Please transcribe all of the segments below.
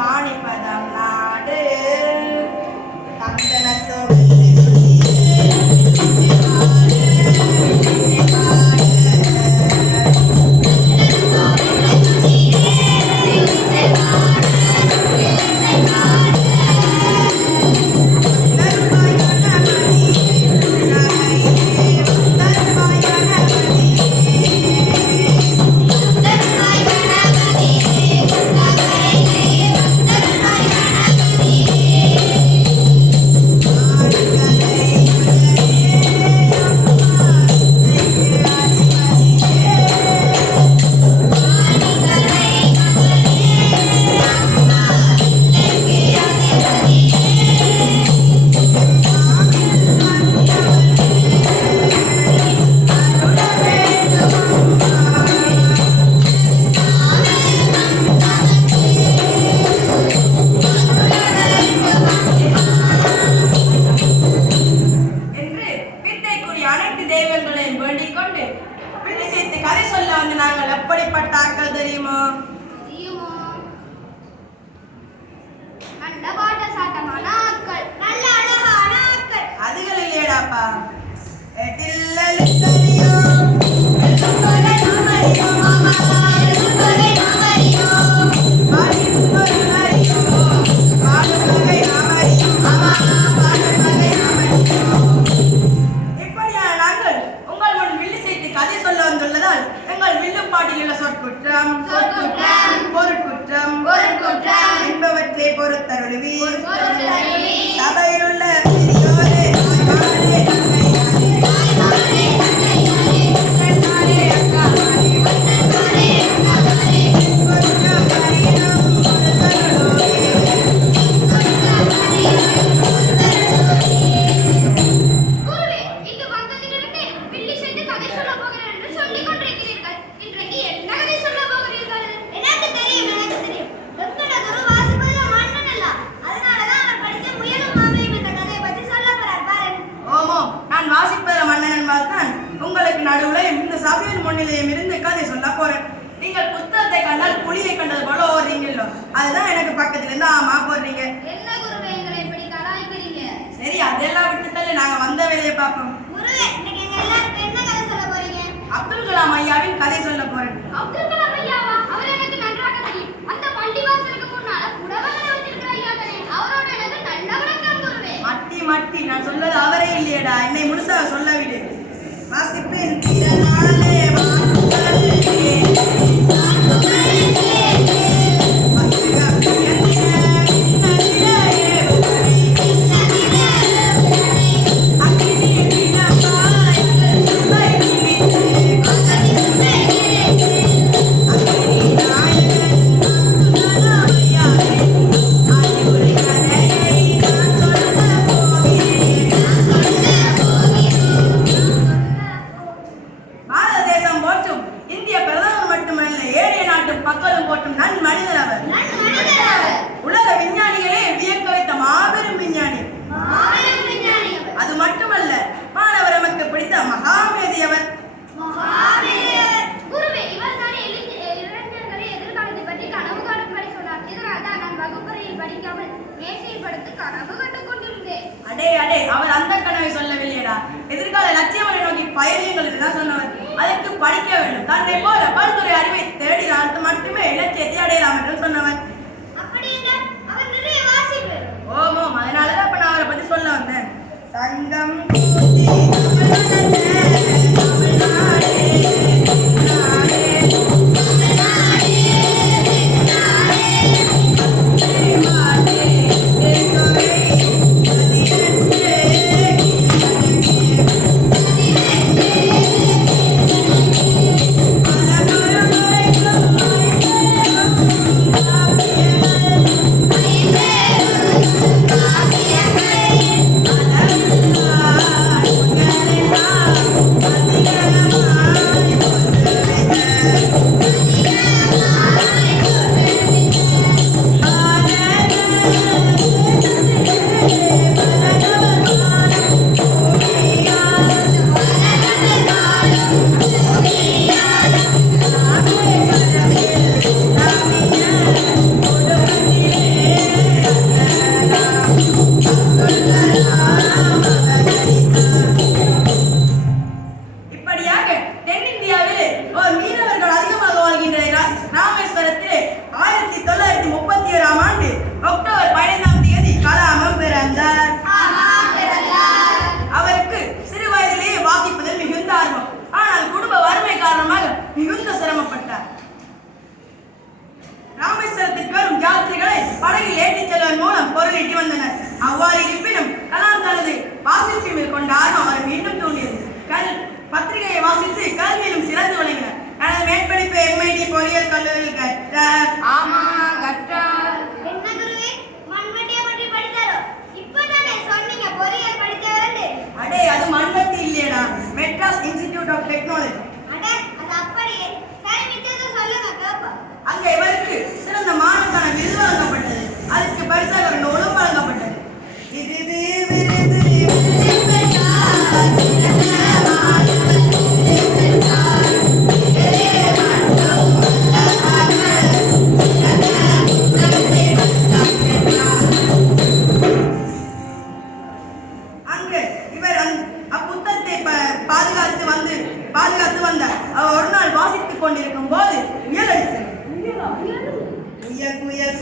八二年买的 நல்ல பாட்ட சாட்டமான ஆட்கள். நல்ல அழகான ஆட்கள். அதுகள் இல்லையடாப்பா சபையின் முன்னிலையும் இருந்து கதை சொல்ல போறேன். நீங்கள் புத்தகத்தை கண்டால் புலியை கண்டது போல ஓடுறீங்களோ? அதுதான் எனக்கு பக்கத்துல இருந்து ஆமா போடுறீங்க. என்ன குருவே எங்களை இப்படி கலாய்க்கிறீங்க? சரி அதெல்லாம் விட்டுத்தாலே நாங்க வந்த வேலையை பார்ப்போம். அப்துல் கலாம் ஐயாவின் கதை சொல்ல போறேன். அப்துல் கலாம் ஐயாவா? அவர் எனக்கு நன்றாக தெரியும். அந்த பள்ளி வாசலுக்கு முன்னால புடவங்களை வச்சிருக்கிற ஐயா தானே அவரோட எனக்கு நல்ல வணக்கம் குருவே. மட்டி மட்டி நான் சொல்லது அவரே இல்லையடா. என்னை முழுசா சொல்ல விடு. வாசிப்பேன். Sangam. ஒரு நாள் வாசித்துக் கொண்டிருக்கும் போது உயர் அடித்தது உயர் உயர் உயர் உயர்.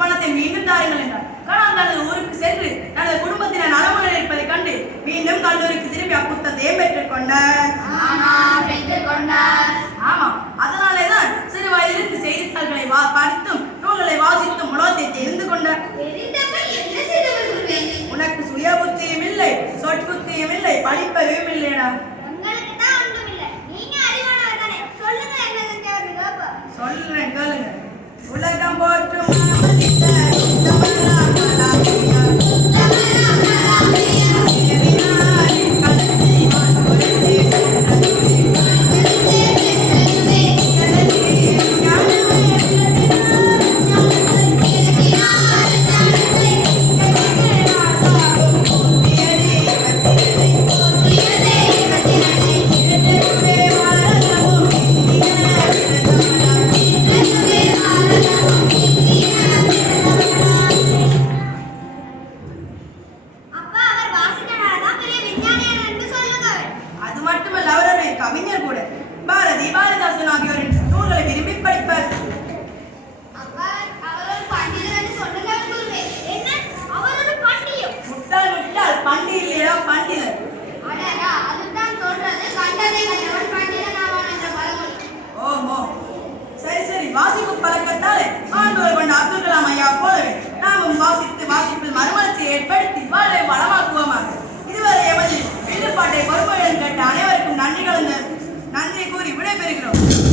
பணத்தை மீண்டும் தாருங்கள் என்றார். காணான் தனது ஊருக்கு சென்று தனது குடும்பத்தினர் நலமுறை இருப்பதைக் கண்டு மீண்டும் கல்லூரிக்கு திரும்பி அப்புத்தத்தையே பெற்றுக்கொண்டார் ஆமாம் அதனாலே தான் சிறு வயதிலிருந்து செய்தித்தாள்களை வா படித்தும் நூல்களை வாசித்தும் உலகத்தை தெரிந்து கொண்டார். உனக்கு சுய புத்தியும் இல்லை சொற்புத்தியும் இல்லை படிப்பதும் இல்லைடா சொல்லுங்க கேளுங்க. உலகம் போற்றும் ஏற்படுத்தி வாழ்வை வளமாக்குவோமாக. இதுவரை எமது வீட்டுப்பாட்டை பொறுப்புடன் கேட்ட அனைவருக்கும் நன்றி கலந்த நன்றி கூறி விடைபெறுகிறோம்.